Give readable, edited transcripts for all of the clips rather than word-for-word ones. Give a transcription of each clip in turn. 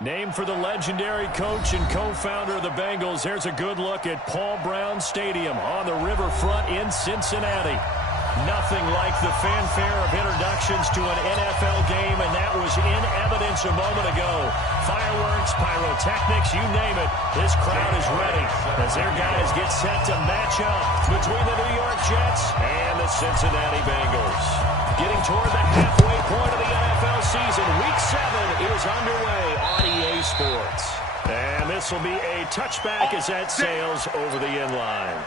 Named for the legendary coach and co-founder of the Bengals, here's a good look at Paul Brown Stadium on the riverfront in Cincinnati. Nothing like the fanfare of introductions to an NFL game, and that was in evidence a moment ago. Fireworks, pyrotechnics, you name it, this crowd is ready as their guys get set to match up between the New York Jets and the Cincinnati Bengals. Getting toward the halfway point of the NFL season, Week 7 is underway on EA Sports. And this will be a touchback as that sails over the end line.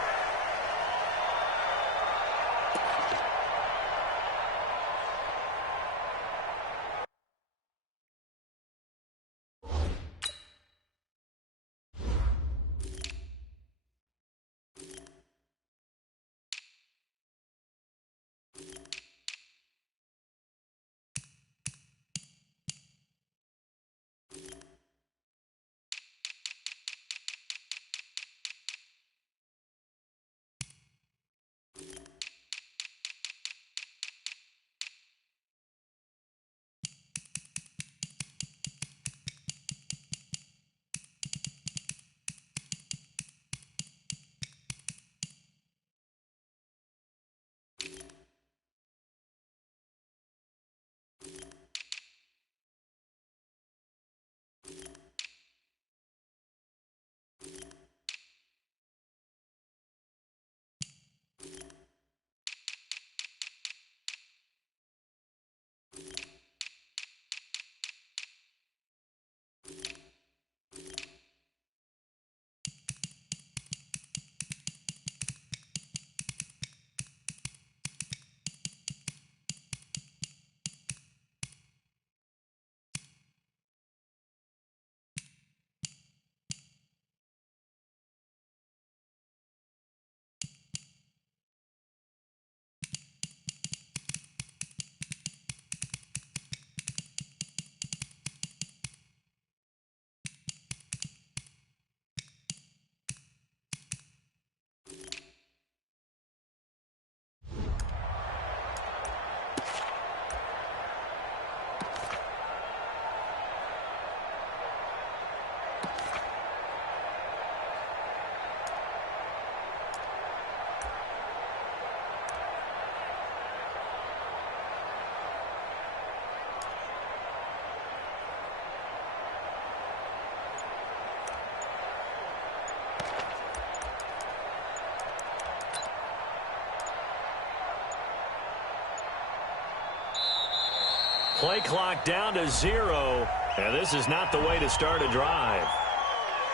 Play clock down to 0, and this is not the way to start a drive.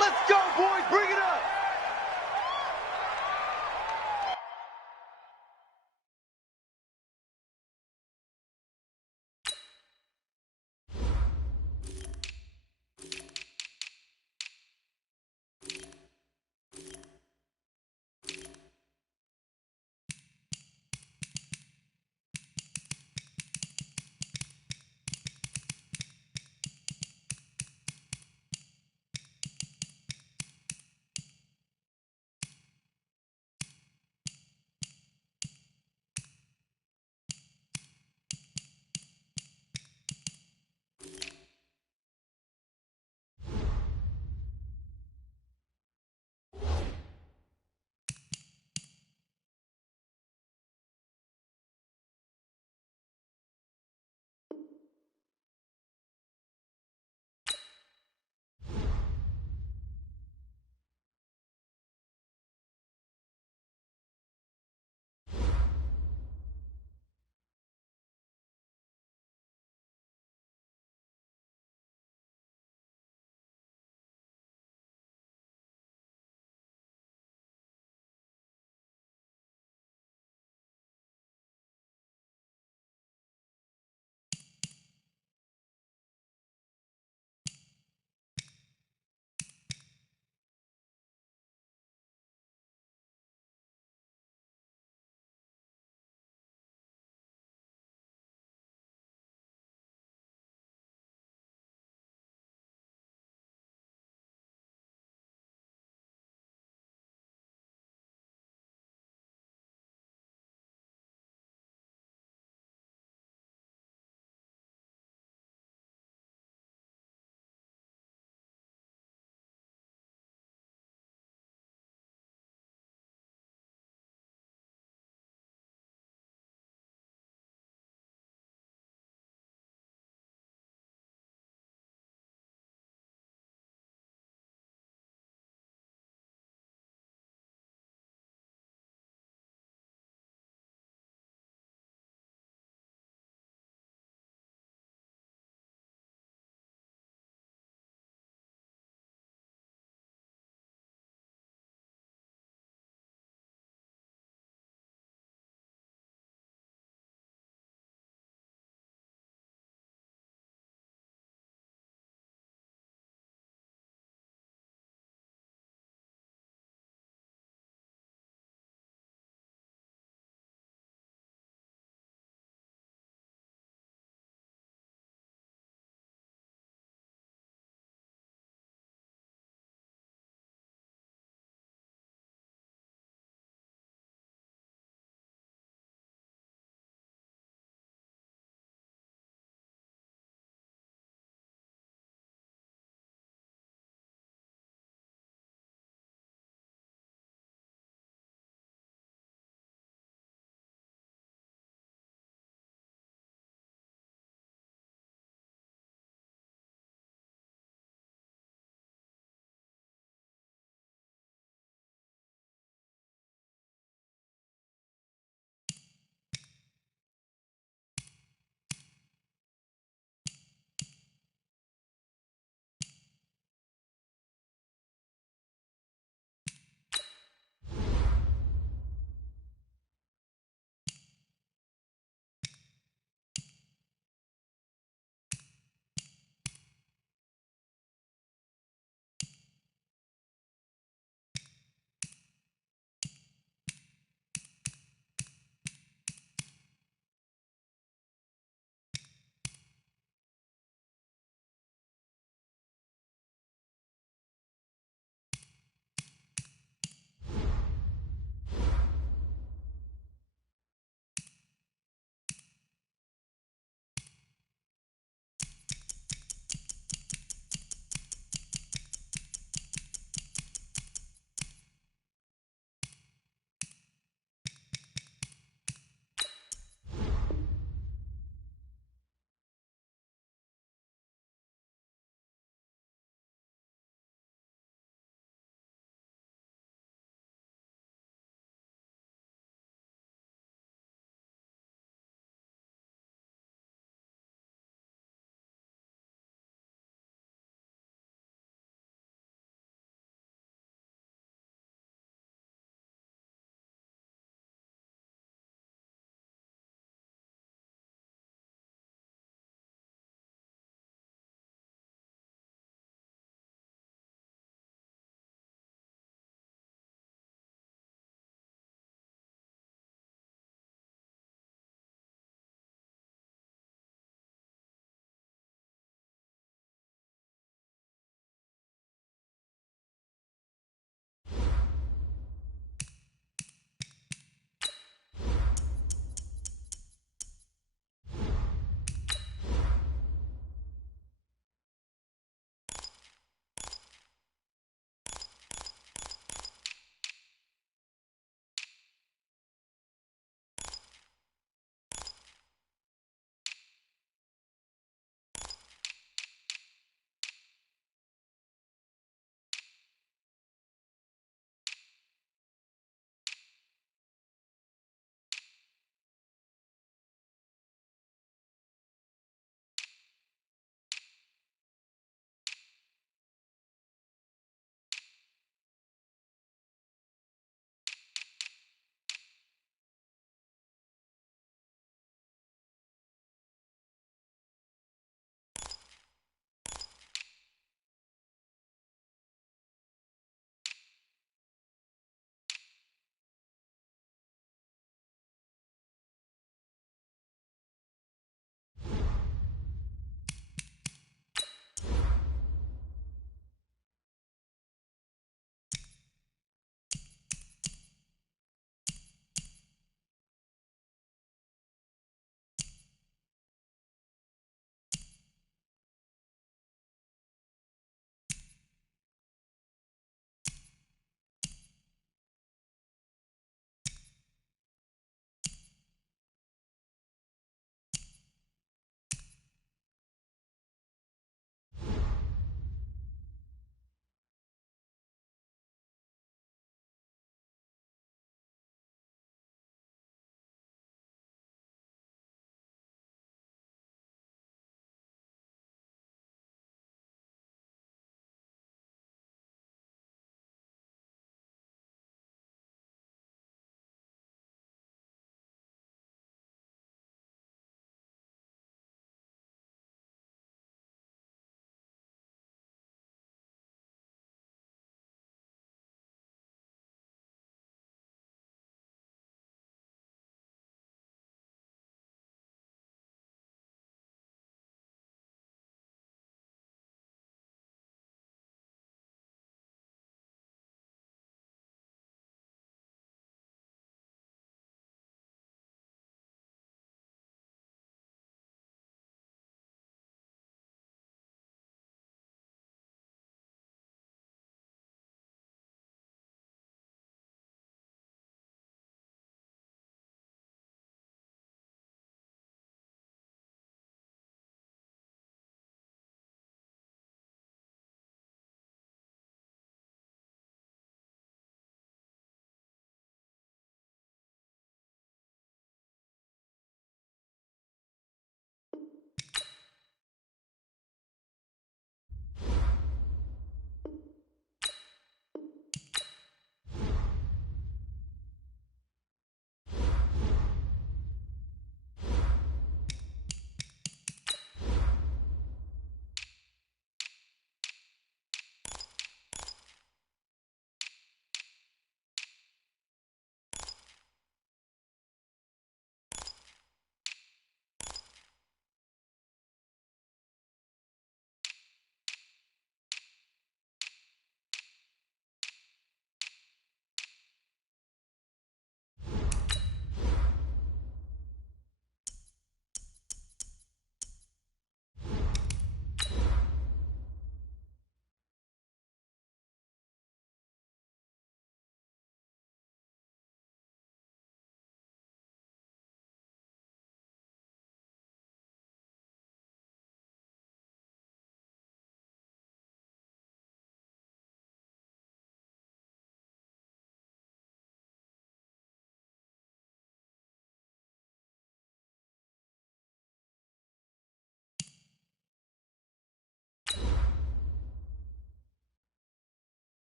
Let's go, boys. Bring it up.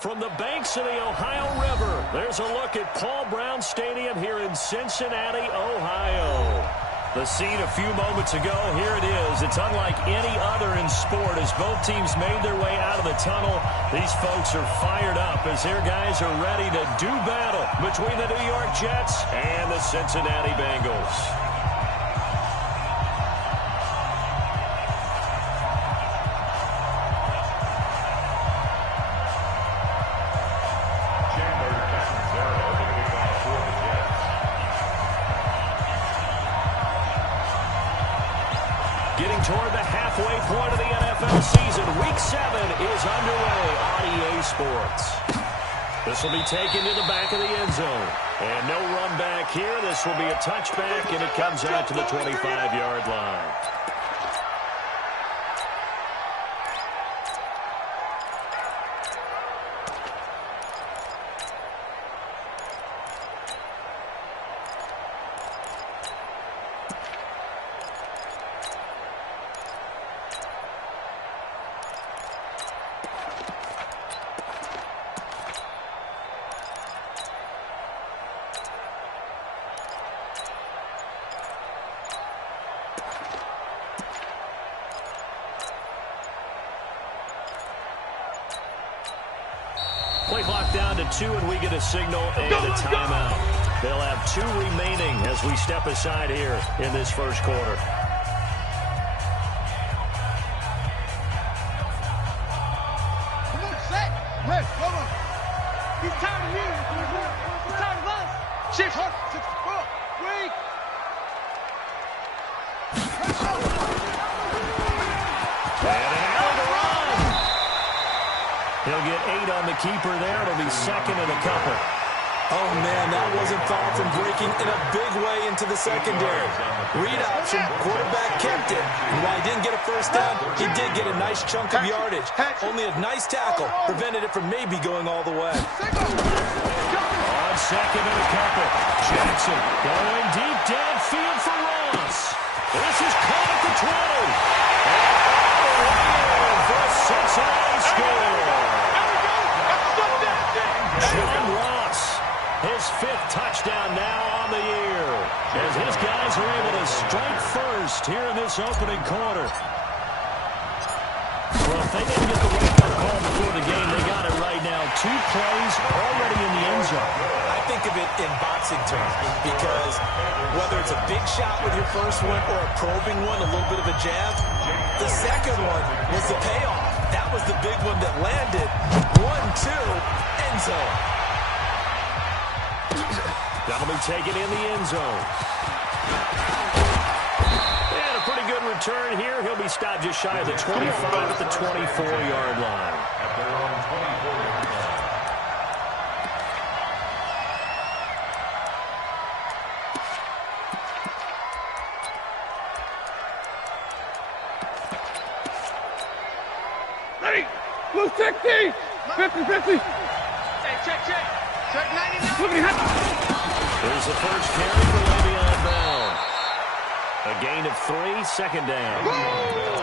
From the banks of the Ohio River, there's a look at Paul Brown Stadium here in Cincinnati, Ohio. The scene a few moments ago, here it is. It's unlike any other in sport as both teams made their way out of the tunnel. These folks are fired up as their guys are ready to do battle between the New York Jets and the Cincinnati Bengals. Getting toward the halfway point of the NFL season. Week 7 is underway on EA Sports. This will be taken to the back of the end zone. And no run back here. This will be a touchback, and it comes out to the 25-yard line. Play clock down to 2, and we get a signal and a timeout. They'll have 2 remaining as we step aside here in this first quarter. Come on, set. Red, come on. He's tired of me. He's tired of us. 6, 4, wait. He'll get 8 on the keeper there. It'll be second and a couple. Oh, man, that wasn't far from breaking in a big way into the secondary. Read option, quarterback kept it. And while he didn't get a first down, he did get a nice chunk of yardage. Only a nice tackle prevented it from maybe going all the way. On second and a couple. Jackson going deep downfield for Ross. This is caught at the 20. And for a Cincinnati score. John Ross, his 5th touchdown now on the year, as his guys are able to strike first here in this opening quarter. Well, if they didn't get the wake-up call before the game, they got it right now. 2 plays already in the end zone. I think of it in boxing terms because whether it's a big shot with your first one or a probing one, a little bit of a jab, the second one was the payoff. That was the big one that landed. 1-2, end zone. That'll be taken in the end zone. And a pretty good return here. He'll be stopped just shy of the 25 at the 24-yard line. Ready. Blue 60. 50. Check. Check 99. Here's the first carry for Le'Veon Bell. A gain of 3, second down.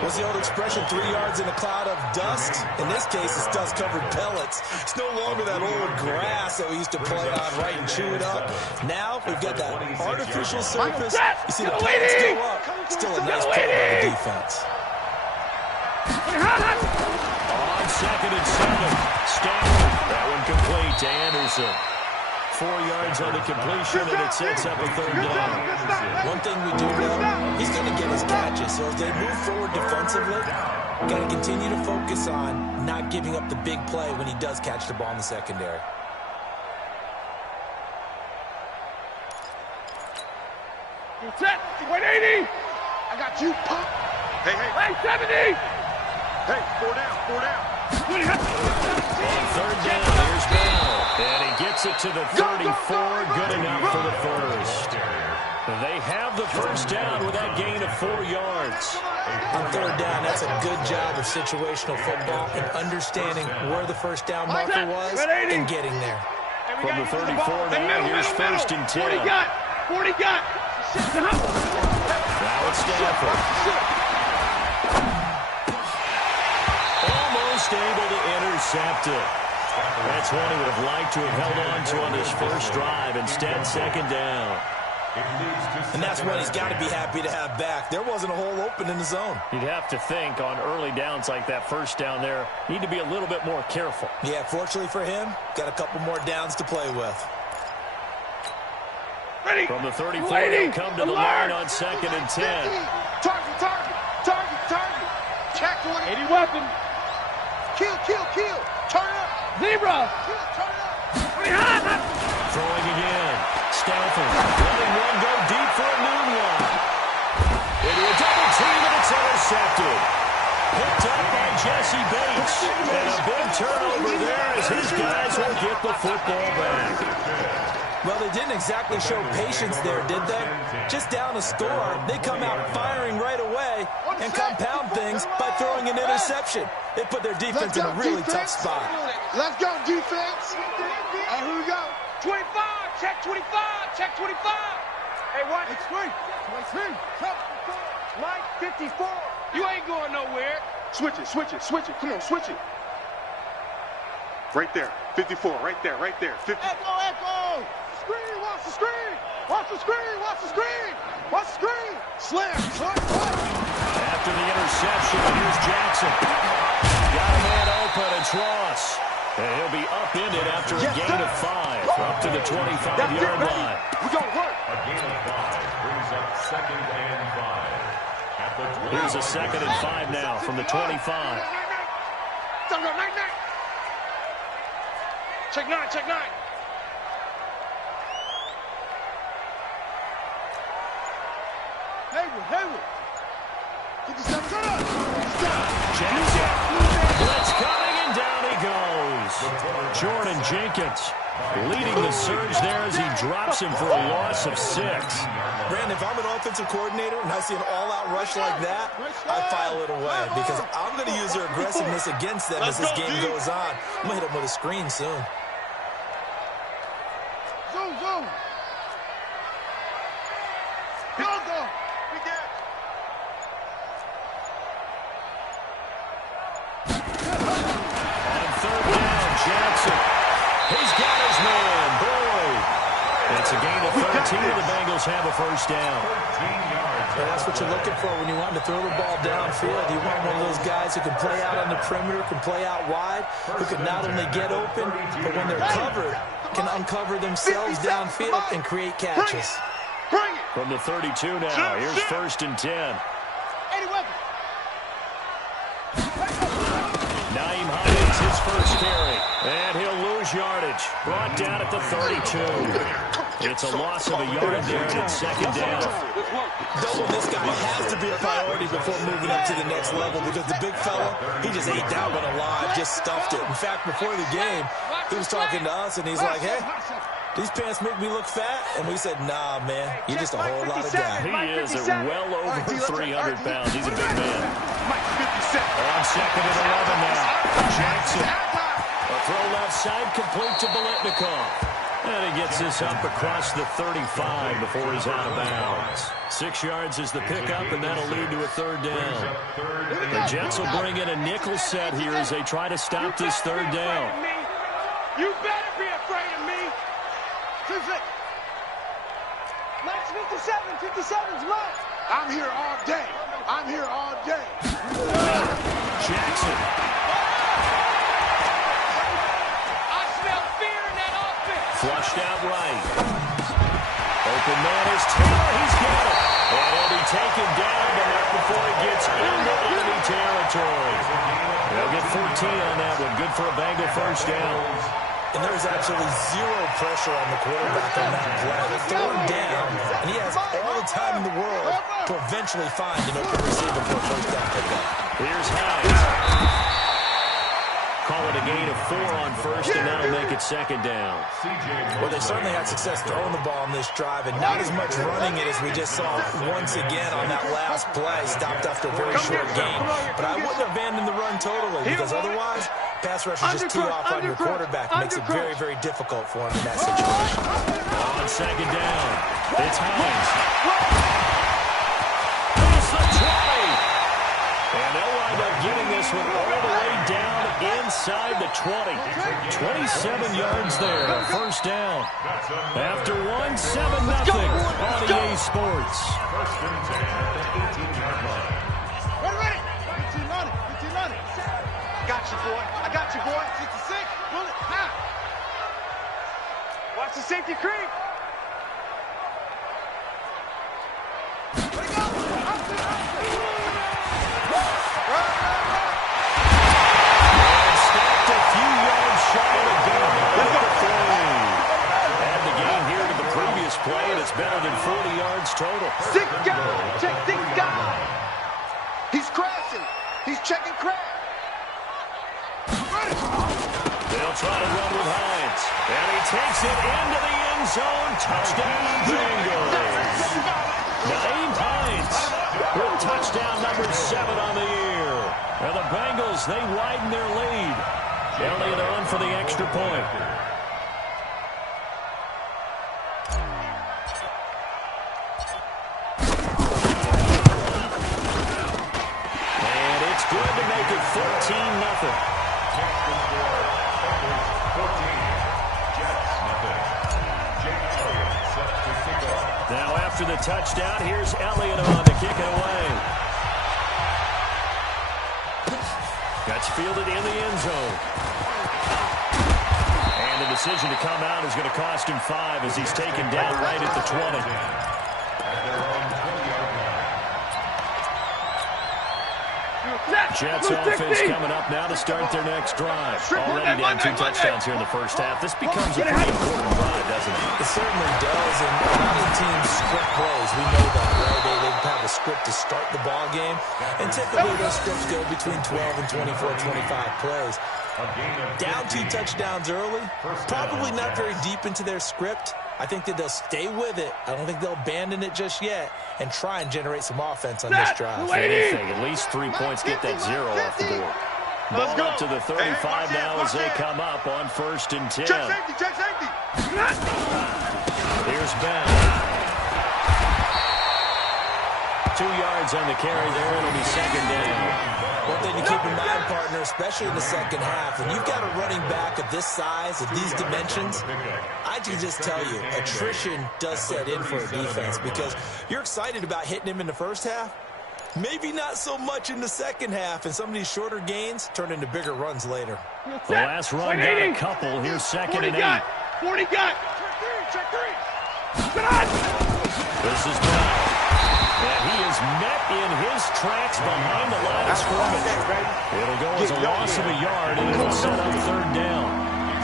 What's the old expression, 3 yards in a cloud of dust? In this case, it's dust-covered pellets. It's no longer that old grass that we used to play on, right, and chew it up. Now, we've got that artificial surface. You see the pellets go up. Still a nice play by the defense. On second and 7. Stanford. That one complete to Anderson. 4 yards on the completion, and it sets up a third down. One thing we do know, he's going to get his catches. So as they move forward defensively, got to continue to focus on not giving up the big play when he does catch the ball in the secondary. Set. 180. I got you, punk. Hey, 70. Hey, 4 down. On third down, here's Bell. And he gets it to the 34, good enough for the first. They have the first down with that gain of 4 yards. On third down, that's a good job of situational football and understanding where the first down marker was and getting there. From the 34 now, here's first and 10. 40 got. Now it's Stanford. Almost able to intercept it. That's one he would have liked to have held on to on this first drive. Instead, second down. And that's one he's got to be happy to have back. There wasn't a hole open in the zone. You'd have to think on early downs like that first down there, need to be a little bit more careful. Yeah, fortunately for him, got a couple more downs to play with. Ready. From the 34, they'll come to the line on 2nd and 10. Target, target, target, target. Check 20. 80 weapon. Kill, kill, kill. Turn it up. Zebra. Kill, turn it up. Throwing again. Stafford letting one go deep for a noon one. Into a double team, and it's intercepted. Picked up by Jesse Bates. And a big turnover there as his guys will get the football back. Well, they didn't exactly show patience there, did they? Just down a score, they come out firing right away and compound things by throwing an interception. It put their defense in a really tough spot. Let's go, defense. Here we go. 25, check 25, check 25. Hey, what? It's free. Mike, 54. You ain't going nowhere. Switch it, switch it, switch it. Come on, switch it. Right there, 54, right there, right there. 50. Echo, echo. Screen, watch the screen. Watch the screen, watch the screen. Watch the screen. Slam, slam, slam. After the interception, here's Jackson. Got a man open, it's Ross. And he'll be upended after a gain of 5. Up to the 25-yard line. We're going to work. A gain of 5 brings up 2nd and 5. At the 20. Here's a 2nd and 5 now from the 25. Check 9, check 9. Hayward. 57, go down. Jackson. Blitz coming, and down he goes. Jordan Jenkins leading the surge there as he drops him for a loss of 6. Brandon, if I'm an offensive coordinator and I see an all-out rush like that, I file it away because I'm going to use their aggressiveness against them as this game goes on. I'm going to hit them with a screen soon. Zoom. Go. We get it. On 3rd down, Jackson. He's got his man, Boyd. It's a gain of 13, and the Bengals have a first down. 13 yards. And that's what you're looking for when you want to throw the ball downfield. You want one of those guys who can play out on the perimeter, can play out wide, who can not only get open, but when they're covered, can uncover themselves downfield and create catches. Bring it. From the 32 now, here's 1st and 10. 80 weapon. Naeem Hines, his first carry. And he'll lose yardage. Brought down at the 32. It's a loss of a yard there, and it's 2nd down. Double this guy has to be a priority before moving up to the next level because the big fella, he just ate that one alive, just stuffed it. In fact, before the game, he was talking to us, and he's like, hey, these pants make me look fat. And we said, nah, man, you're just a whole lot of guy. He is well over 300 pounds. He's a big man. On 2nd and 11 now. Jackson. A throw left side, complete to Biletnikoff. And he gets this up across the 35 before he's out of bounds. 6 yards is the pickup, and that'll lead to a 3rd down. The Jets will bring in a nickel set here as they try to stop this 3rd down. You better be afraid of me. 56. Max 57. 57's mine. I'm here all day. Jackson. Flushed out right. Open man is Taylor. He's got it. And he'll be taken down, but not before he gets into enemy territory. They'll get 14 on that one. Good for a Bengal first down. And there's absolutely zero pressure on the quarterback on that play. They throw him down, and he has all the time in the world to eventually find an open receiver for a first down pickup. Here's Hines. Call it a gain of 4 on 1st, and that'll make it 2nd down. Well, they certainly had success throwing the ball on this drive, and not as much running it as we just saw once again on that last play. Stopped after a very short gain. But I wouldn't abandon the run totally, because otherwise, pass rush is just too off on your quarterback. It makes it very, very difficult for him in that situation. On 2nd down, it's Hines. Here's the 20. And they'll wind up getting this one all the way down inside the 20. 27 yards there, a first down. After one, 7-0 on EA Sports. First and 10 at the 18-yard line. Ready. 15 on it. I got you, boy. 66. Bullet. Now. Watch the safety creep. Play, and it's better than 40 yards total. 6 guys. Check 6 guys. He's crashing. He's checking crash. They'll try to run with Hines. And he takes it into the end zone. Touchdown, Bengals. Naeem Hines with touchdown number 7 on the year. And the Bengals, they widen their lead. Elliott on for the extra point. Good to make it 14-0. Now after the touchdown, here's Elliott on to kick it away. That's fielded in the end zone. And the decision to come out is going to cost him 5 as he's taken down right at the 20. Jets offense coming up now to start their next drive. Already down 2 touchdowns here in the first half. This becomes a pretty important drive, doesn't it? It certainly does, and a lot of teams script plays. We know that, right? They have a script to start the ball game, and typically those scripts go between 12 and 24, 25 plays. Down 2 touchdowns early, probably not very deep into their script. I think that they'll stay with it. I don't think they'll abandon it just yet and try and generate some offense on this drive. If anything, at least 3 points, get that 0 off the board. Ball up to the 35 now as they come up on 1st and 10. Check safety. Here's Ben. 2 yards on the carry there. It'll be 2nd down. One thing to keep in mind, partner, especially in the second half, when you've got a running back of this size, of these dimensions, I can just tell you, attrition does set in for a defense because you're excited about hitting him in the first half. Maybe not so much in the second half, and some of these shorter gains turn into bigger runs later. The last run got a couple. Here's 2nd and 8. 40 got. Check 3. This is Brown. And he is met in his tracks behind the line of scrimmage. It'll go as a loss of a yard, and it'll set up 3rd down.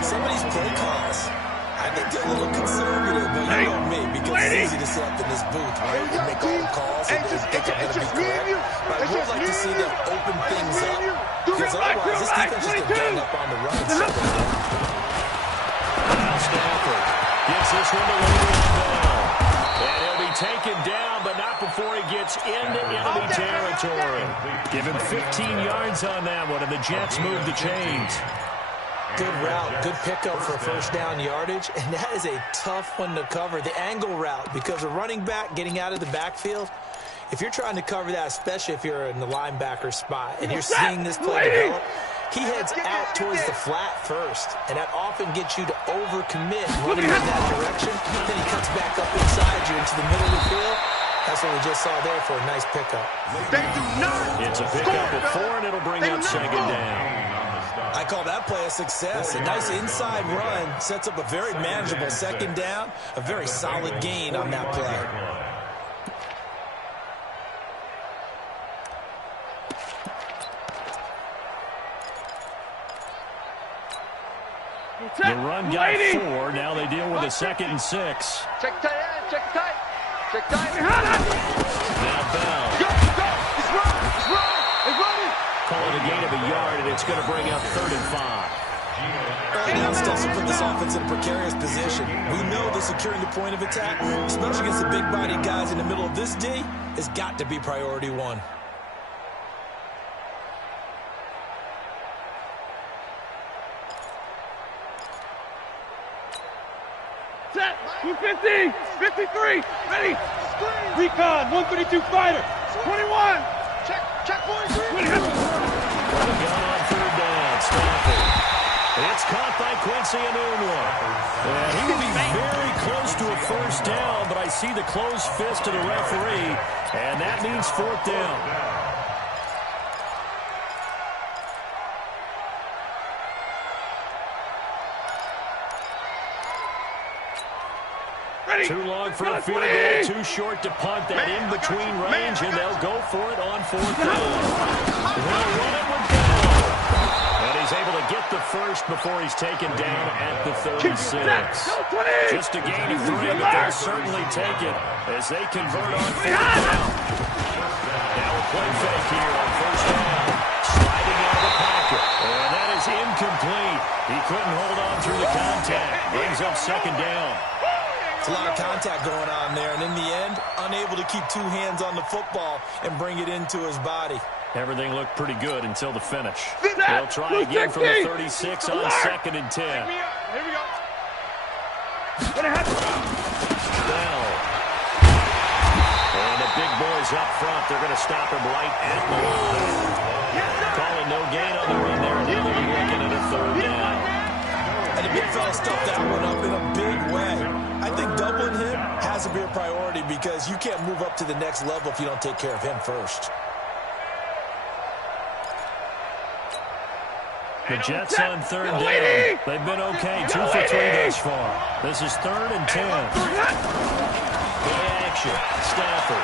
Some of these play calls, I think they're a little conservative, but you know me, because it's easy to sit up in this booth, right, and make all calls and think I'm going to be correct. But I would like to see them open things up, because otherwise this defense is going to gang up on the run. Now Stafford gets this one to Le'Veon Bell. And he'll be taken down, but not before he gets into enemy territory. Give him 15 yards on that one, and the Jets move the chains. Good route, good pickup for first down yardage, and that is a tough one to cover. The angle route, because a running back getting out of the backfield, if you're trying to cover that, especially if you're in the linebacker spot, and you're seeing this play develop, he heads out towards the flat first, and that often gets you to overcommit running in that direction. Then he cuts back up inside you into the middle of the field. That's what we just saw there for a nice pickup. It's a pickup of 4, and it'll bring up 2nd down. I call that play a success. A nice inside run sets up a very manageable 2nd down, a very solid gain on that play. The run got 4. Now they deal with a 2nd and 6. Check tight end. Check tight. Check tight. Now Bell. Go. It's running. Call it a gain of a yard, and it's going to bring up 3rd and 5. Early on steps will put this offense in a precarious position. We know that securing the point of attack, especially against the big-bodied guys in the middle of this D, has got to be priority 1. Set. 250. 53. Ready. Recon. 132 fighter. 21. Check. Check 43. Gun on third down. Stafford. It's caught by Quincy Enunwa. And he will be very close to a first down, but I see the closed fist of the referee, and that means fourth down. Ready. Too long for a field goal, too short to punt. That in-between range, and they'll go for it on fourth down. They'll run it with Bell. And he's able to get the first before he's taken down at the 36. Just a gain of 3, but they'll certainly take it as they convert on fourth down. Now a play fake here on first down. Sliding out of the pocket. And that is incomplete. He couldn't hold on through the contact. Brings up second down. It's a lot of contact going on there, and in the end, unable to keep two hands on the football and bring it into his body. Everything looked pretty good until the finish. They'll try again from the 36 on 2nd and 10. Here we go. Bell. And the big boys up front, they're going to stop him right at the line. Calling no gain on the run there, and now they're looking at a third down. And the big fella stuffed that one up in a big way. I think doubling him has to be a priority because you can't move up to the next level if you don't take care of him first. The Jets on third down. They've been okay, 2 for 3 thus far. This is 3rd and 10. Play action, Stafford.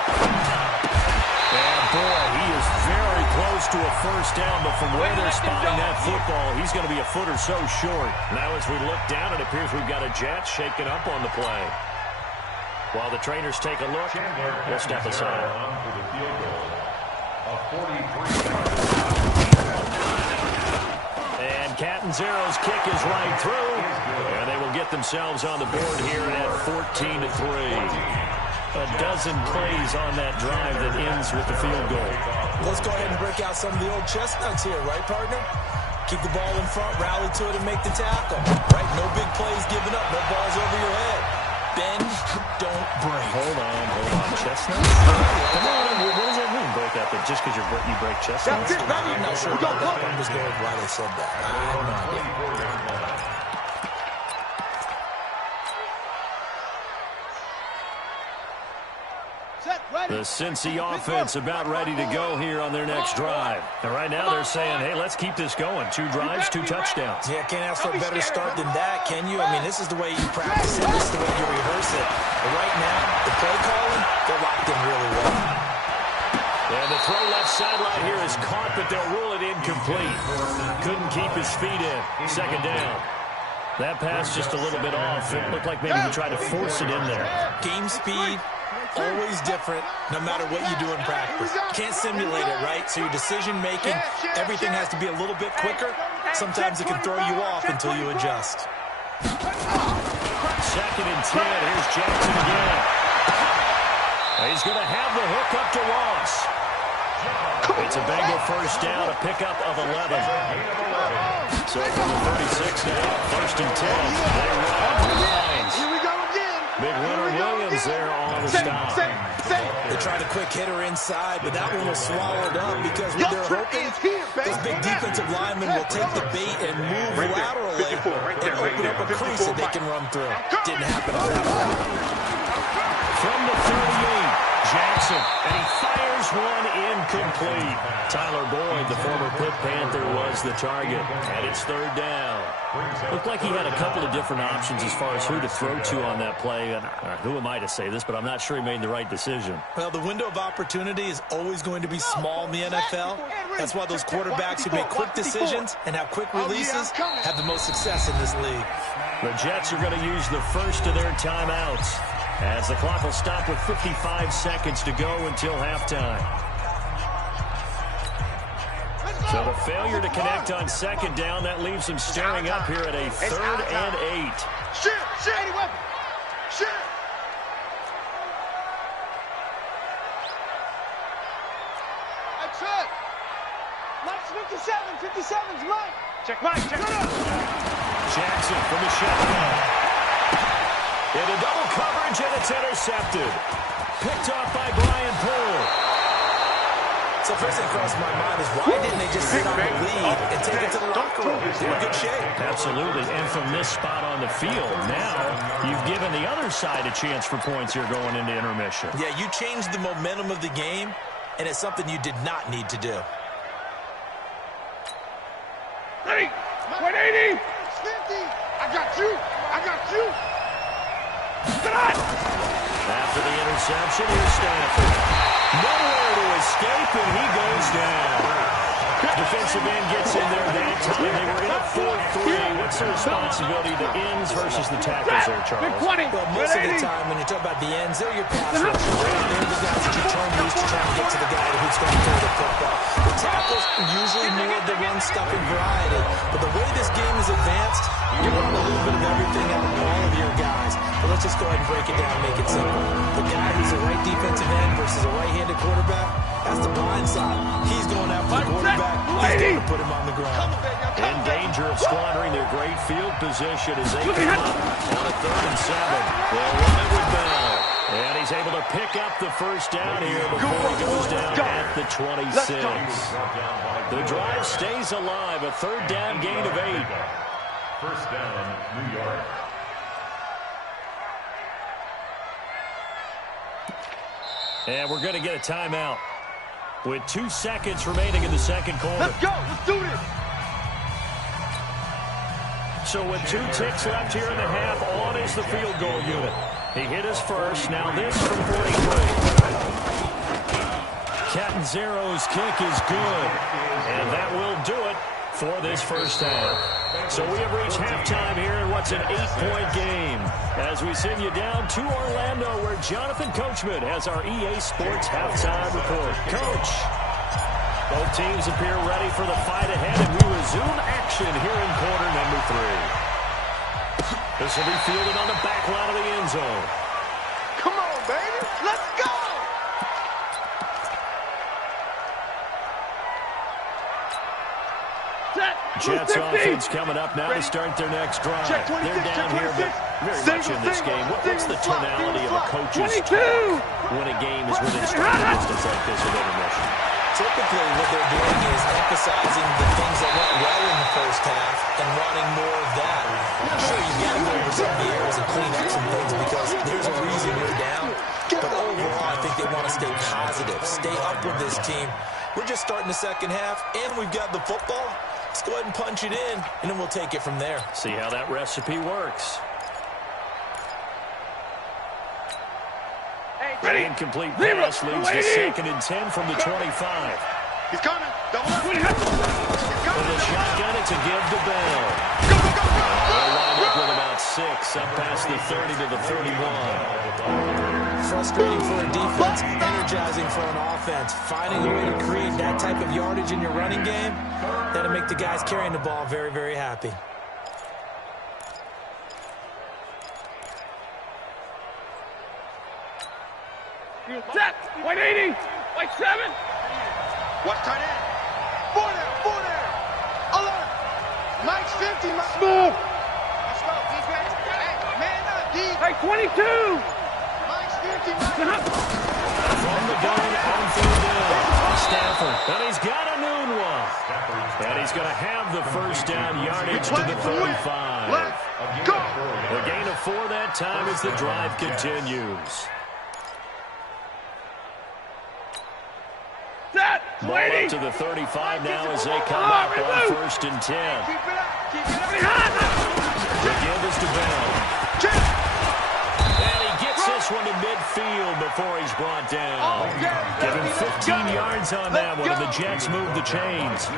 And boy, he is very close to a first down, but from where they're spotting that football, he's going to be a foot or so short. Now as we look down, it appears we've got a Jet shaking up on the play. While the trainers take a look, we'll step aside. For the field goal, a 43-yard. And Catanzaro's kick is right through, and they will get themselves on the board here at 14-3. A dozen plays on that drive that ends with the field goal. Let's go ahead and break out some of the old chestnuts here, right, partner? Keep the ball in front, rally to it, and make the tackle. Right? No big plays given up, no balls over your head. Bend, don't break. Hold on. Chestnuts? Come on, what does that mean, break up? Just because you break chestnuts? I'm not sure about that. I'm just going with why they said that. I have no idea. The Cincy offense about ready to go here on their next drive. And right now they're saying, hey, let's keep this going. 2 drives, 2 touchdowns. Yeah, can't ask for a better start than that, can you? I mean, this is the way you practice it. This is the way you rehearse it. But right now, the play calling, they're locked in really well. And the throw left sideline here is caught, but they'll rule it incomplete. Couldn't keep his feet in. Second down. That pass just a little bit off. It looked like maybe he tried to force it in there. Game speed, always different, no matter what you do in practice. Can't simulate it, right? So your decision-making, everything has to be a little bit quicker. Sometimes it can throw you off until you adjust. 2nd and 10. Here's Jackson again. He's going to have the hook up to Ross. It's a Bengal first down, a pickup of 11. So from the 36 now, 1st and 10. They run lines. Here we go again. Big winner Williams there on the stop. They tried a quick hitter inside, but that one was swallowed up because when they're hoping, those big defensive linemen will take the bait and move laterally and open up a crease that they can run through. Didn't happen on that one. From the 38, Jackson, and he fires one incomplete. Tyler Boyd, the former Pitt Panther, was the target, and it's 3rd down. Looked like he had a couple of different options as far as who to throw to on that play. And who am I to say this, but I'm not sure he made the right decision. Well, the window of opportunity is always going to be small in the NFL. That's why those quarterbacks who make quick decisions and have quick releases have the most success in this league. The Jets are going to use the first of their timeouts, as the clock will stop with 55 seconds to go until halftime. So the failure to connect on 2nd down, that leaves them staring up here at a 3rd and 8. Shit! Shit! That's it! Mike's 57. 57's Mike. Check Mike, check it out! Jackson from the shotgun. Into double coverage, and it's intercepted. Picked off by Brian Poole. It's a first thing crossed my mind is why didn't they just sit on the lead and take it to the locker room? They're in good shape. Absolutely. And from this spot on the field, now you've given the other side a chance for points here going into intermission. Yeah, you changed the momentum of the game, and it's something you did not need to do. Hey, 180. 50. I got you. I got you. After the interception, here's Stanford. Nowhere to escape, and he goes down. Defensive end gets in there that time. They were in a 4-3. What's the responsibility of the ends versus the tackles there, Charles? Well, most of the time when you talk about the ends, they're your pass rushers. They're the guys that you turn loose to try and get to the guy who's going to throw the football. The tackles are usually more of the run-stuffing variety. But the way this game is advanced, you're running a little bit of everything out of all of your guys. But let's just go ahead and break it down and make it simple. The guy who's a right defensive end versus a right-handed quarterback, that's the blind side. He's going after the quarterback. He's going to put him on the ground. In danger of squandering their great field position as they come up on a 3rd and 7. They'll run it with Bell. And he's able to pick up the first down here before he goes down at the 26. The drive stays alive. A 3rd down gain of 8. First down, New York. And we're going to get a timeout with 2 seconds remaining in the second quarter. Let's go. Let's do this. So with 2 ticks left here in the half, on is the field goal unit. He hit his first. Now this from 43. Catanzaro's kick is good. And that will do it for this first half. So we have reached halftime here in what's an 8-point game. As we send you down to Orlando, where Jonathan Coachman has our EA Sports halftime report. Coach, both teams appear ready for the fight ahead, and we resume action here in quarter number 3. This will be fielded on the back line of the end zone. Come on, baby. Let's go. Jets offense coming up now to start their next drive. They're down here, but very much in this game. What's the tonality of a coach's talk when a game is within striking distance like this with intermission? Typically, what they're doing is emphasizing the things that went well in the first half and wanting more of that. Sure, you got to go over some of the errors and clean up some things because there's a reason you're down. But overall, I think they want to stay positive, stay up with this team. We're just starting the second half, and we've got the football. Let's go ahead and punch it in, and then we'll take it from there. See how that recipe works. Ready? Incomplete pass leads to 2nd and 10 from the 25. He's coming. Double up. With a shotgun, it's a give to Bell. They'll line up with about 6, up past the 30 to the 31. Frustrating for a defense, energizing for an offense. Finding a way to create that type of yardage in your running game, that'll make the guys carrying the ball very, very happy. Set. 180. White 7. Watch tight end. 4 there. Alert. Mike's 50. Mike. Move. Let's go, defense. Hey, man up, D. Hey, 22. Mike's 50. Mike. From the gun on 3rd down. Stafford. And he's got a noon one. And he's going to have the first down yardage to the 35. Go. A gain of 4 that time as the drive continues. Set. Ball up to the 35 now as they come up on 1st and 10. Keep it up. Keep it up. The give is to Bell. And he gets this one to midfield before he's brought down. Give him 15 yards on that one, and the Jets move the chains.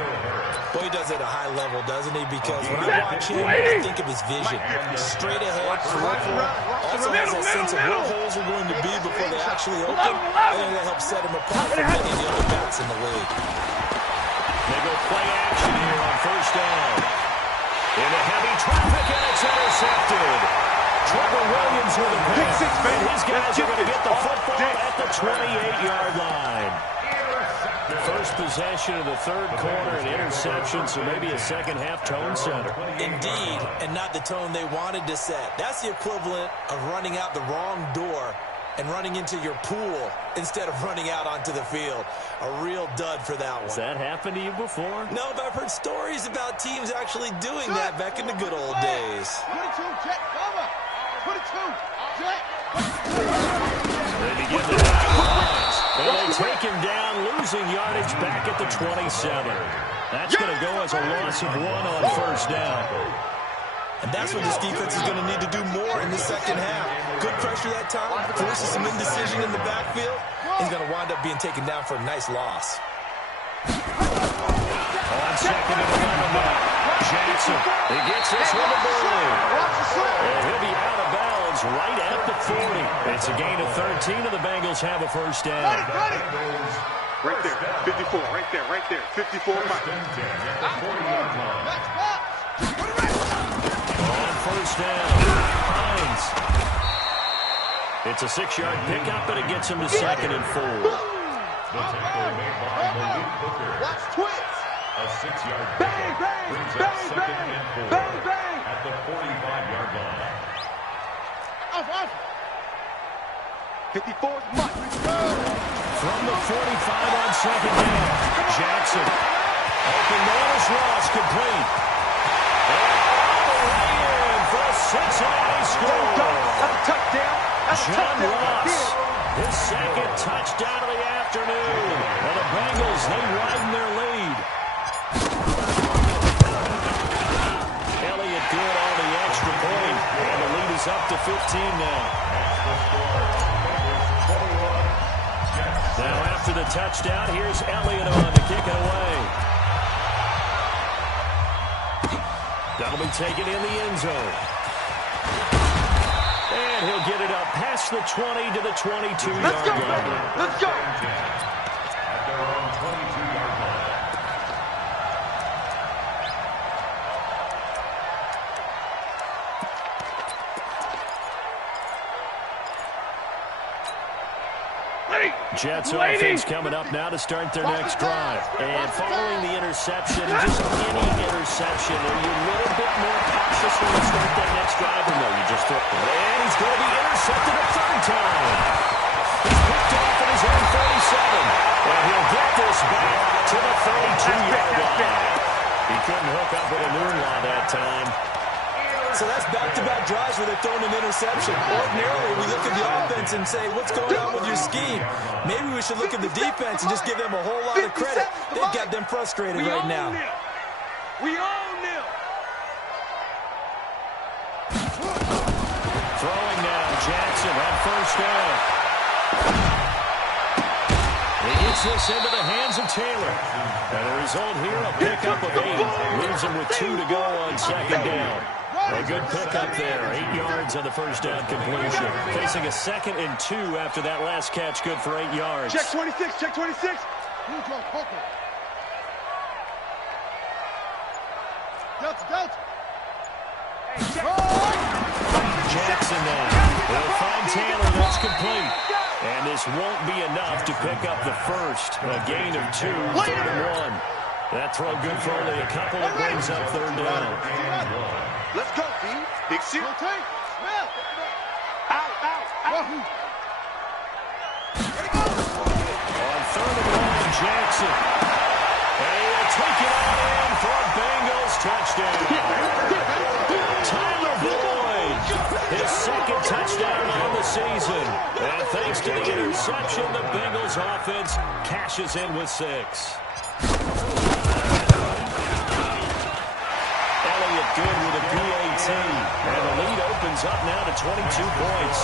Boy, he does it at a high level, doesn't he? Because when I watch him, I think of his vision. Straight ahead, peripheral. Also has that sense of where holes are going to be before they actually open. I think that helps set him apart from many of the other backs in the league. They go play action here on 1st down. Into heavy traffic, and it's intercepted. Trevor Williams with a pass. And his guys are going to get the football at the 28-yard line. First possession of the 3rd quarter, an interception, so maybe a second-half tone setter. Indeed, and not the tone they wanted to set. That's the equivalent of running out the wrong door and running into your pool instead of running out onto the field. A real dud for that one. Has that happened to you before? No, but I've heard stories about teams actually doing that back in the good old days. 22, Jet, cover. 22, Jet. They begin the lines. And they take him down, losing yardage back at the 27. That's going to go as a loss of 1 on first down. And that's what this defense is going to need to do more in the second half. Good pressure that time, forces some indecision in the backfield. He's going to wind up being taken down for a nice loss. On second and 11 now. Jackson, he gets this one to Burley. And he'll be out of bounds right at the 40. It's a gain of 13, and the Bengals have a first down. Right there, 54, right there, right there. 54, Mike. On first down, Hines. It's a 6-yard pickup, and it gets him to second and 4. The tackle made by Malik Hooker. Watch twins. A 6-yard Bang, pickup bang, brings bang, up second bang, and 4 bang, bang. at the 45-yard line. Off. 54 is Mike. From the 45 on second down, Jackson. Open Notice Ross complete. And all the way in for a Cincinnati score. That's a touchdown. That's a John touchdown right Ross, there. his second touchdown of the afternoon. And the Bengals, they widen their lead. Elliott good on the extra point. And the lead is up to 15 now. Now after the touchdown, here's Elliott on to kick it away. That'll be taken in the end zone. And he'll get it up past the 20 to the 22-yard line. Let's go. At their own 22-yard line. Jets offense coming up now to start their next drive. And following the interception, just any interception, are you a little bit more cautious when you start that next drive? Or no, you just throw it. And he's going to be intercepted a third time. He's picked off at his own 37. And he'll get this back to the 32-yard line. He couldn't hook up with a Moonlaw that time. So that's back-to-back drives where they're throwing an interception. Ordinarily, we look at the offense and say, what's going on with your scheme? Maybe we should look at the defense and just give them a whole lot of credit. They've got them frustrated right now. We own them. Throwing now, Jackson on first down. He gets this into the hands of Taylor. And the result here, a pickup of 8. Leaves him with 2 to go on second down. A good pickup there. 8 yards on the first down completion. Facing a 2nd and 2 after that last catch. Good for 8 yards. Check 26, check 26. Delta. Jackson now. They'll find Taylor. That's complete. And this won't be enough to pick up the first. A gain of 2, 3rd and 1. That throw good for only a couple. It brings up 3rd down. Let's go, D. Big shit. Out. On 3rd and 1, Jackson. And he'll take it on in for a Bengals touchdown. Tyler Boyd, his 2nd touchdown on the season. And thanks to the interception, the Bengals offense cashes in with 6. Elliott good with a PAT. And the lead opens up now to 22 points.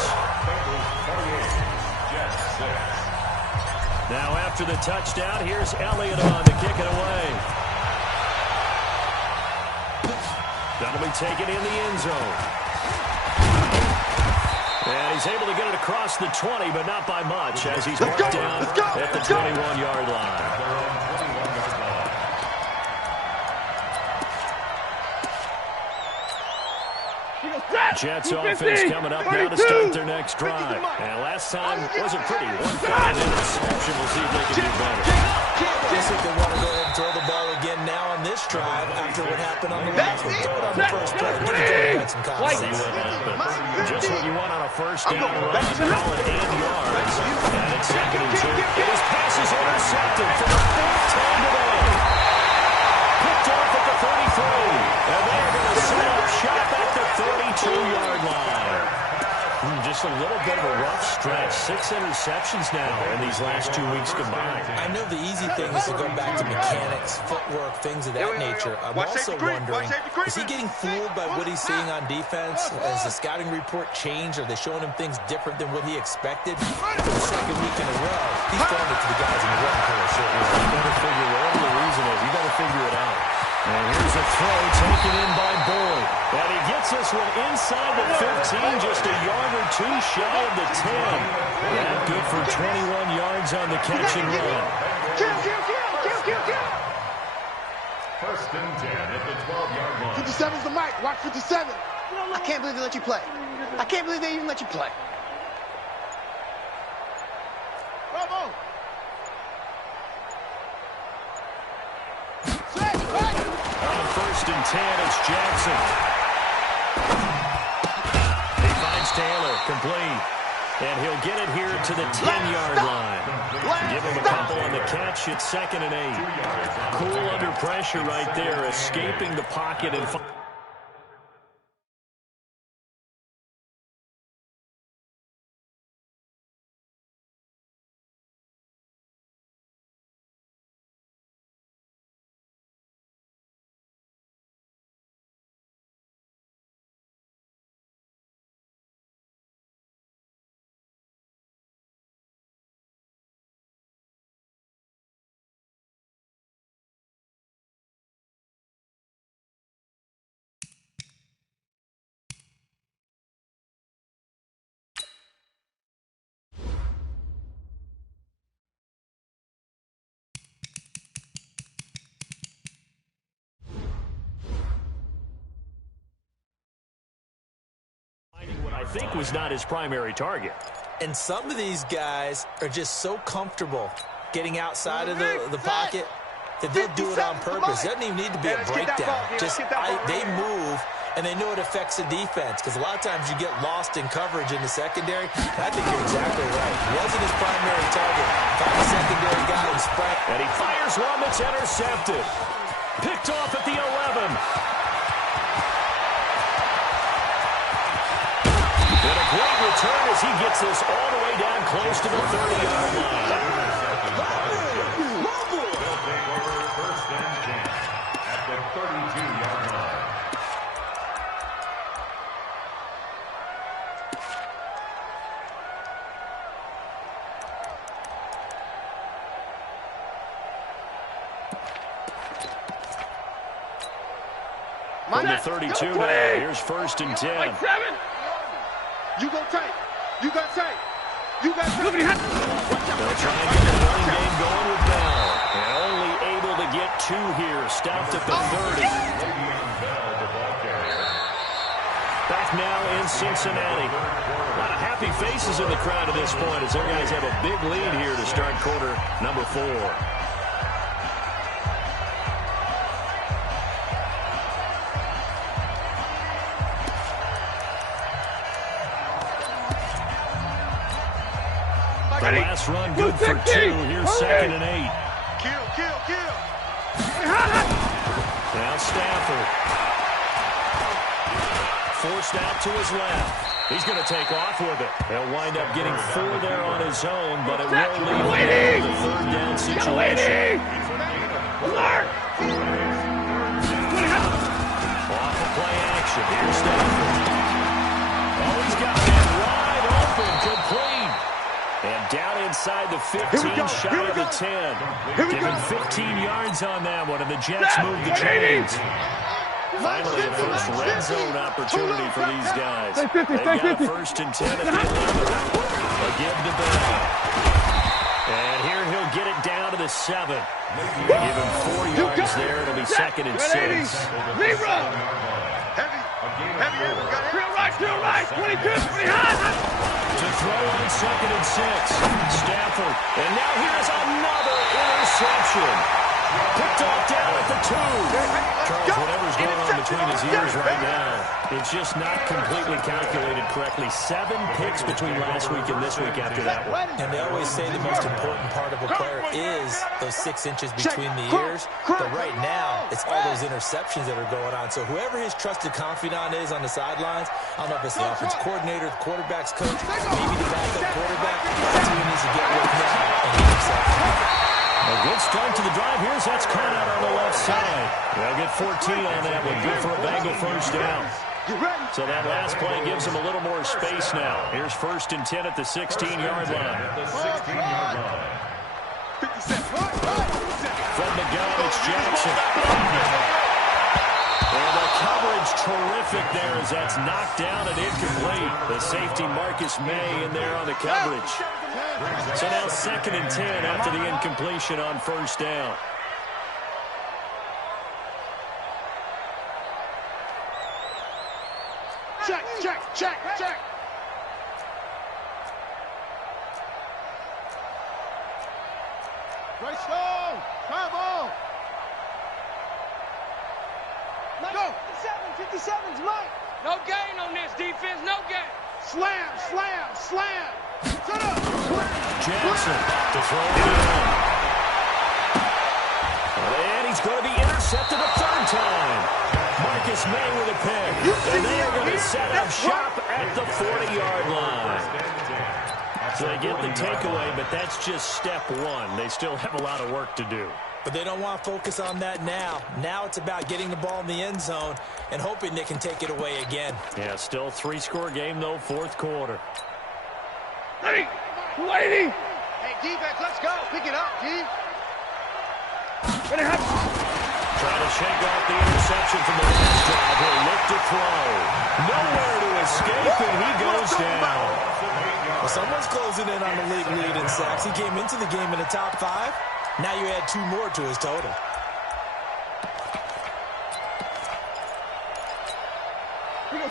Now after the touchdown, here's Elliott on to kick it away. That'll be taken in the end zone. And he's able to get it across the 20, but not by much, as he's marked down at the 21-yard line. Jets offense coming up now to start their next drive. And last time wasn't pretty. One interception. We'll see if they can do better. Guess if they want to go ahead and throw the ball again now on this this drive after what happened on the last one. Throw it on the first play. Give Jordan back some confidence. Just what you want on a first down run. Call it 8 yards. And it's 2nd and 2. His pass is intercepted for the 4th time today. Picked off at the 33. And they're going to set up shop at the 32-yard line. Just a little bit of a rough stretch. 6 interceptions now in these last 2 weeks combined. I know the easy thing is to go back to mechanics, footwork, things of that nature. I'm also wondering, is he getting fooled by what he's seeing on defense? Has the scouting report changed? Are they showing him things different than what he expected? For the 2nd week in a row, he's throwing it to the guys in the red color shirt. You got to figure whatever the reason is. You got to figure it out. And here's a throw taken in by Boyd. And he gets this one inside the 15, just a yard or 2 shy of the 10. And good for 21 yards on the catch and run. Kill. 1st and 10 at the 12-yard line. 57's the mic. Watch 57. I can't believe they let you play. I can't believe they even let you play. Bravo. On 1st and 10, it's Jackson. He finds Taylor, complete. And he'll get it here to the 10-yard line. Give him a couple on the catch. It's 2nd and 8. Cool under pressure right there, escaping the pocket and... I think was not his primary target. And some of these guys are just so comfortable getting outside of the pocket that they'll do it on purpose. It doesn't even need to be a breakdown. Just they move, and they know it affects the defense. Because a lot of times you get lost in coverage in the secondary. I think you're exactly right. Wasn't his primary target. Found a secondary guy and sprang. And he fires one that's intercepted. Picked off at the 11. And a great return as he gets this all the way down close to the 30-yard line. They'll take over 1st and 10 at the 32-yard line. From the 32 now, here's 1st and 10. You go tight. You got tight. You got tight. They'll try and get the running game going with Bell. And only able to get 2 here. Stopped at the 30. Back now in Cincinnati. A lot of happy faces in the crowd at this point as their guys have a big lead here to start quarter number 4. The last run good for 2. Here's 2nd and 8. Kill. Now Stafford. Forced out to his left. He's going to take off with it. He'll wind up getting 4 there on his own, but it will leave him with a 3rd down situation. Off the play action. Here's Stafford. Oh, he's got that wide open, complete. And down inside the 15, shy of the 10. Given 15 yards on that one, and the Jets move the chains. Finally, a first red zone opportunity for these guys. They've got a 1st and 10 at the 11. A give to Bell. And here he'll get it down to the 7. Give him 4 yards there. It'll be 2nd and 6. Heavy. Drill right. 22. To throw on 2nd and 6. Stafford. And now here's another interception. Picked picked off down at the 2. Charles, whatever's going on between his ears right now, it's just not completely calculated correctly. 7 picks between last week and this week after that one. And they always say the most important part of a player is those 6 inches between the ears. But right now, it's all those interceptions that are going on. So whoever his trusted confidant is on the sidelines, I don't know if it's the offense coordinator, the quarterback's coach, maybe the backup quarterback, that's who he needs to get with him and get himself together. A good start to the drive. Here's that's caught out on the left side. They'll get 14 on that one. Good for a Bengal first down. So that last play gives them a little more space now. Here's 1st and 10 at the 16-yard line. From the gun, it's Jackson. And the coverage terrific there as that's knocked down and incomplete. The safety Marcus May in there on the coverage. So now 2nd and 10 after the incompletion on 1st down. Check, check, check, check. Right stone. Travel. Go. 57's Mike. No gain on this defense, no gain. Slam, slam, slam. Shut up. Jackson to throw it in. And he's going to be intercepted a 3rd time. Marcus May with a pick. And they are going to set up shop at the 40-yard line. So they get the takeaway, but that's just step 1. They still have a lot of work to do. But they don't want to focus on that now. Now it's about getting the ball in the end zone and hoping they can take it away again. Yeah, still 3-score game, though, 4th quarter. Hey, lady. Hey, defense, let's go. Pick it up, G. Trying to shake off the interception from the last drive. He'll look to throw. Nowhere to escape, and he goes down. Well, someone's closing in on the league lead in sacks. He came into the game in the top 5. Now you add 2 more to his total.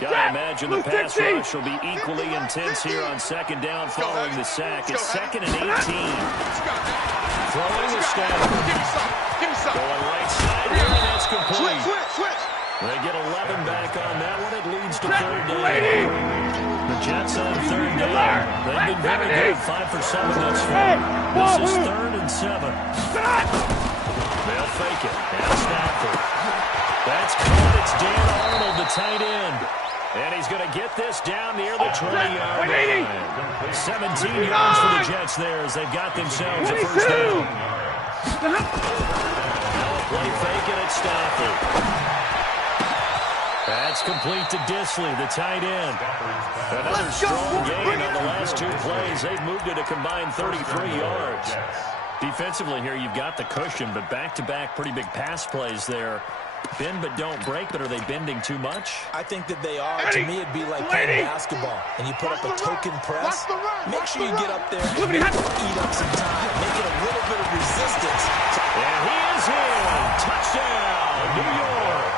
Gotta imagine the pass rush will be equally intense here on 2nd down following the sack. It's 2nd and 18. Throwing the snap. Going right side here, and that's complete. Switch. They get 11 back on that one. It leads to 3rd down. The Jets on 3rd down. They've been very good. 5 for 7 thus far. This is 3rd and 7. They'll fake it. And Stafford. That's caught. It's Dan Arnold, the tight end. And he's going to get this down near the 20-yard line. 17 yards for the Jets there as they've got themselves a 1st down. Now a play fake and it's Stafford. That's complete to Disley, the tight end. Another strong gain on the last 2 plays. They've moved it a combined 33 yards. Defensively here, you've got the cushion, but back-to-back pretty big pass plays there. Bend but don't break, but are they bending too much? I think that they are. To me, it'd be like playing basketball, and you put up a token press. Make sure you get up there and eat up some time. Make it a little bit of resistance. And he is in. Touchdown, New York.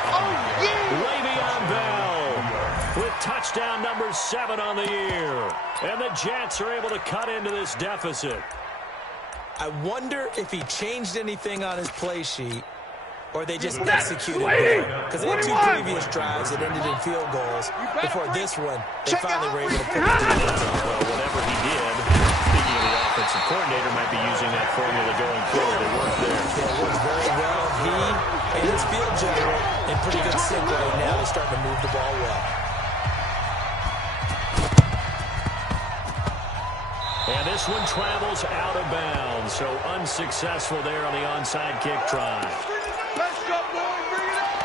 Le'Veon Bell with touchdown number 7 on the year. And the Jets are able to cut into this deficit. I wonder if he changed anything on his play sheet, or they just executed it. Because they had 2 previous drives that ended in field goals. Before this one, they finally were able to put it to the end zone. Well, whatever he did, speaking of the offensive coordinator, might be using that formula going forward. It worked there. Yeah, it worked very well. He and his field general in pretty good sync right now. They're starting to move the ball well. And this one travels out of bounds, so unsuccessful there on the onside kick try. Let's go, boys. Bring it up.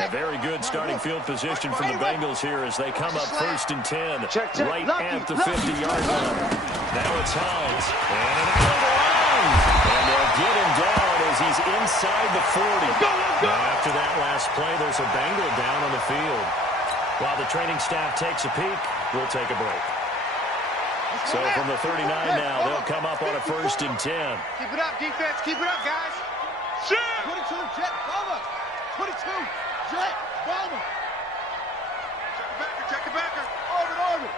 A very good starting field position from the Bengals here as they come up 1st and 10 right at the 50-yard line. Now it's Hines. And an out of the line. And they'll get him down as he's inside the 40. Now after that last play, there's a Bengal down on the field. While the training staff takes a peek, we'll take a break. So from the 39 now, they'll come up on a 1st and 10. Keep it up, defense. Keep it up, guys. 22, Jet, Bubba. 22, Jet, Bubba. Check the backer, check the backer. Orbit, orbit.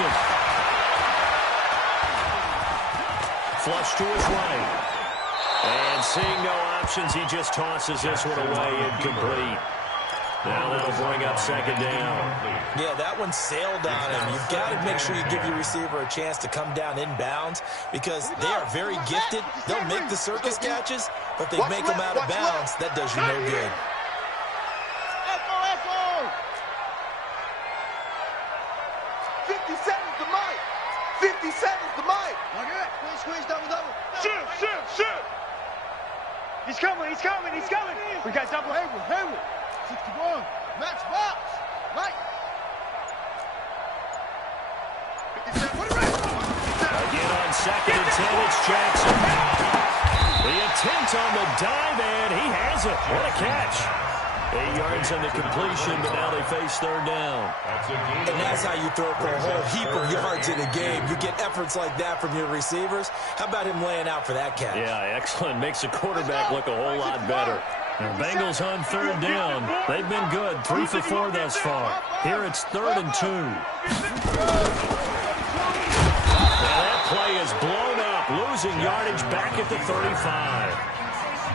Jackson. Flush to his right. And seeing no options, he just tosses this one away, incomplete. Now that'll bring up second down. Yeah, that one sailed on him. You've got to make sure you give your receiver a chance to come down inbounds because they are very gifted. They'll make the circus catches, but they make them out of bounds. That does you no good. Echo! 50 seconds to Mike. 50 seconds to Mike. Look at that. Squeeze, double. Shoot. He's coming. We got double Hayward. 61. Max box. Mike. 57. Put it right. Again on second and 10, it's Jackson. The attempt on the dive, and he has it. What a catch. 8 yards on the completion, but now they face third down. And that's how you throw for a whole heap of yards in a game. You get efforts like that from your receivers. How about him laying out for that catch? Yeah, excellent. Makes the quarterback look a whole lot better. The Bengals on third down. They've been good, 3 for 4 thus far. Here it's 3rd and 2. Now that play is blown up, losing yardage back at the 35.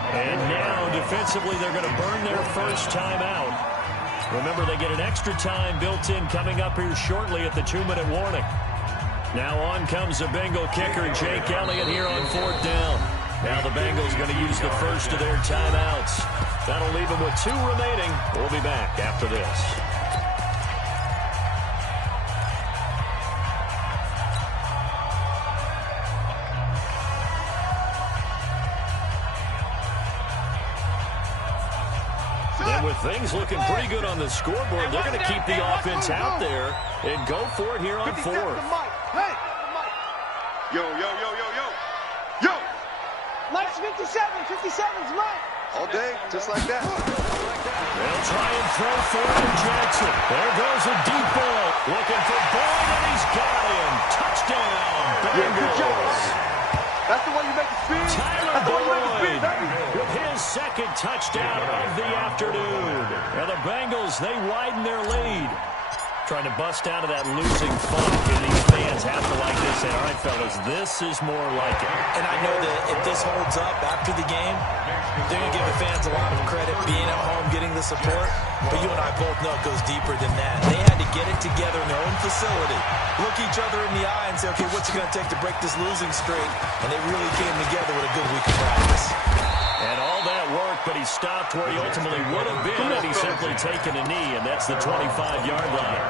And now, defensively, they're going to burn their first time out. Remember, they get an extra time built in coming up here shortly at the 2-minute warning. Now on comes the Bengal kicker, Jake Elliott, here on 4th down. Now the Bengals going to use the first of their timeouts. That'll leave them with 2 remaining. We'll be back after this. With things looking pretty good on the scoreboard, they're going to keep the offense out there and go for it here on 4th. Yo. Mike's 57. 57's Mike. All day, just like that. They'll try and throw for it to Jackson. There goes a deep ball. Looking for Boyd, and he's got him. Touchdown, Bengals. That's the way you make it speed. Tyler Boyd with his second touchdown of the afternoon. Now the Bengals, they widen their lead. Trying to bust out of that losing funk, and these fans have to like this. Say, all right, fellas, this is more like it. And I know that if this holds up after the game, they're going to give the fans a lot of credit being at home, getting the support. But you and I both know it goes deeper than that. They had to get it together in their own facility, look each other in the eye and say, okay, what's it going to take to break this losing streak? And they really came together with a good week of practice. And all that work, but he stopped where he ultimately would have been had he simply taken a knee, and that's the 25-yard line.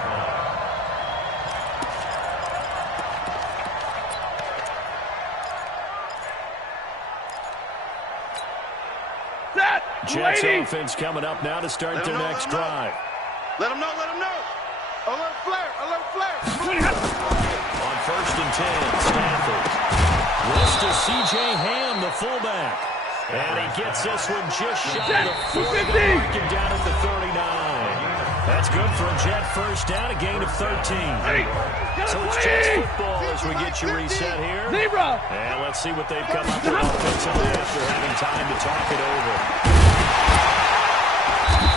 Jets offense coming up now to start their next drive. Let him know. Alert flare. On 1st and 10, Stafford. This to C.J. Ham, the fullback. And he gets this one just shy of the 40, marking down at the 39. That's good for a Jet first down, a gain of 13. So it's Jets football as we get you reset here. And let's see what they've come up with offensively after having time to talk it over.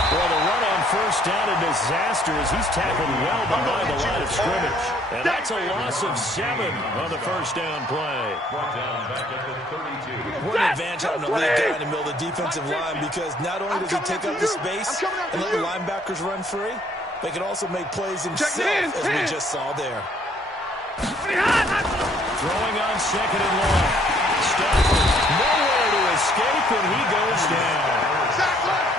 Well, the run on first down, a disaster as he's tackled well behind the line of scrimmage. And that's a loss of 7 on the first down play. What an advantage having a lead guy in the middle of the defensive line because not only does he take up the space and let the linebackers run free, they can also make plays himself, as we just saw there. Throwing on 2nd and long. Stafford nowhere to escape, and he goes down.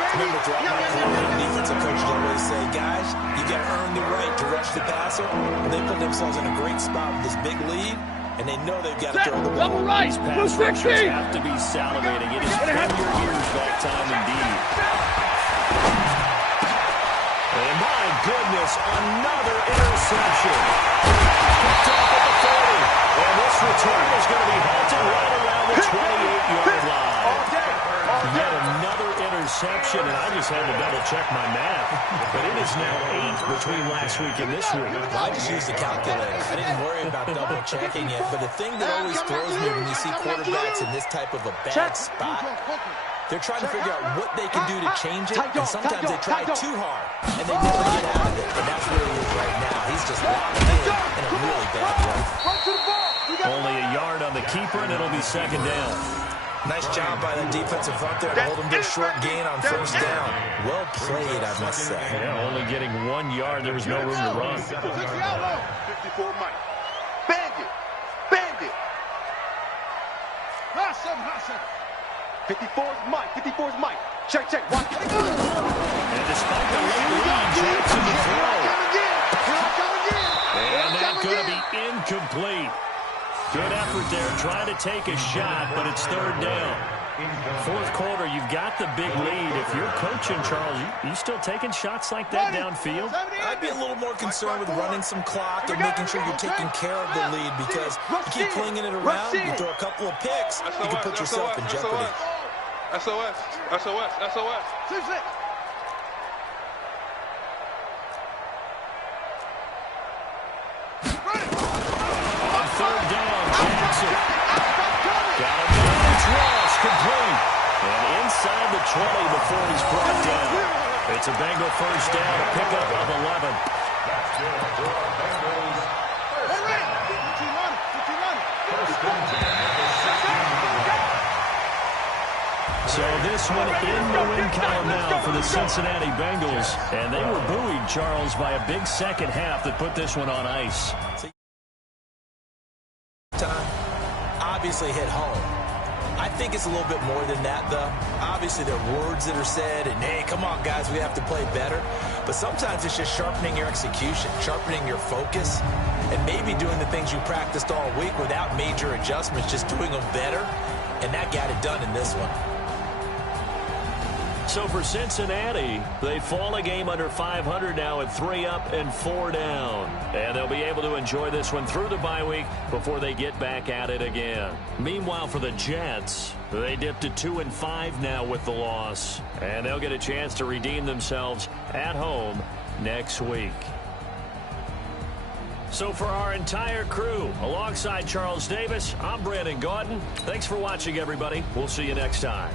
Remember, defensive coaches always say, guys, you got to earn the right to rush the passer. And they put themselves in a great spot with this big lead, and they know they've got to throw the ball. These pass rushers have to be salivating. It is 10-year years back time indeed. And my goodness, another interception. Picked off at the 40. And this return is going to be halted right around the 28-yard line. Yet another interception, and I just had to double-check my math. But it is now 8 between last week and this week. I just used the calculator. I didn't worry about double-checking it. But the thing that always throws me when you see quarterbacks in this type of a bad spot They're trying to figure out what they can do to change it, and sometimes they try too hard, and they never get out of it. And that's where he is right now. He's just locked in a really bad way. Only a yard on the keeper, and it'll be second down. Nice job by the defensive front there to hold him to a short gain on first down. Well played, I must say. Yeah, only getting 1 yard. There was no room to run. 54 Mike. Bandit. Bandit. 54's Mike. 54's Mike. Check. Watch. And despite the late lead, Jackson to throw. And that's going to be incomplete. Good effort there, trying to take a shot, but it's third down. Fourth quarter, you've got the big lead. If you're coaching, Charles, you still taking shots like that downfield? I'd be a little more concerned with running some clock and making sure you're taking care of the lead, because you keep flinging it around, you throw a couple of picks, you can put yourself in jeopardy. SOS. Third down, Jackson. Got him down, it's Ross, complete. And inside the 20 before he's brought down. It's a Bengal first down, a pickup of 11. So this one in the win column now for the Cincinnati Bengals. And they were buoyed, Charles, by a big second half that put this one on ice. Obviously hit home. I think it's a little bit more than that, though. Obviously, there are words that are said, and, hey, come on, guys, we have to play better. But sometimes it's just sharpening your execution, sharpening your focus, and maybe doing the things you practiced all week without major adjustments, just doing them better, and that got it done in this one. So for Cincinnati, they fall a game under 500 now at 3 up and 4 down. And they'll be able to enjoy this one through the bye week before they get back at it again. Meanwhile, for the Jets, they dipped to 2-5 now with the loss. And they'll get a chance to redeem themselves at home next week. So for our entire crew, alongside Charles Davis, I'm Brandon Gaudin. Thanks for watching, everybody. We'll see you next time.